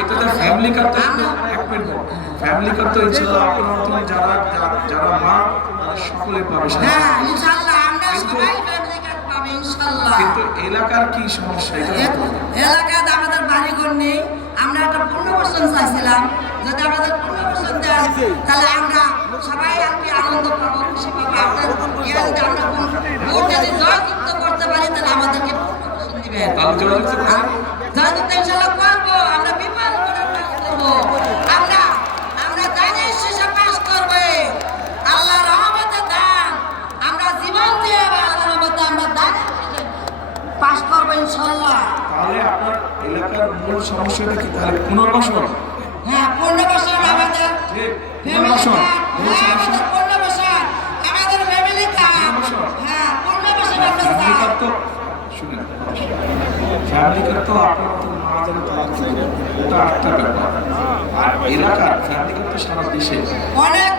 এটা ফ্যামিলি কার তো এক মিনিট ফ্যামিলি কার তো ইনশাআল্লাহ আপনারা তো যারা যারা মা সকলে পাবে হ্যাঁ ইনশাআল্লাহ আমরা সবাই ফ্যামিলি কার পাবে ইনশাআল্লাহ। কিন্তু এলাকার কি সমস্যা এটা? এলাকাতে আমাদের বাড়িঘর নেই, আমরা একটা পুনর্বাসন চাইছিলাম, যদি আমাদের পুনর্বাসন দেন তাহলে আমরা সবাই আর কি আনন্দ পাবো, খুশি পাবো। আপনার যদি আমরা ভোট যদি জয়যুক্ত করতে পারি তাহলে আমাদেরকে পুনর্বাসন দিবেন। জয়যুক্ত ইনশাআল্লাহ করবো, আমরা বিপুল করে পাস করবো, আমরা জানি শেষে পাস করবে। আল্লাহ রহমতে দান, আমরা জীবন দিয়ে আল্লাহ রহমতে আমরা দান পাস করবো ইনশাআল্লাহ। তাহলে আপনার এলাকার মূল সমস্যাটা কি? তাহলে পুনর্বাসন। হ্যাঁ পুনর্বাসন আমাদের পুনর্বাসন পুনর্বাসন আমাদের ফ্যামিলি কার্ড। হ্যাঁ পুনর্বাসন আমরা ফ্যামিলি চাই। কার্ড তো শুনুন, ফ্যামিলি কার্ড তো আপনারা তো মাঝে তো ওটা একটা ব্যাপার, আর এলাকার ফ্যামিলি কার্ড তো সারা দেশে অনেক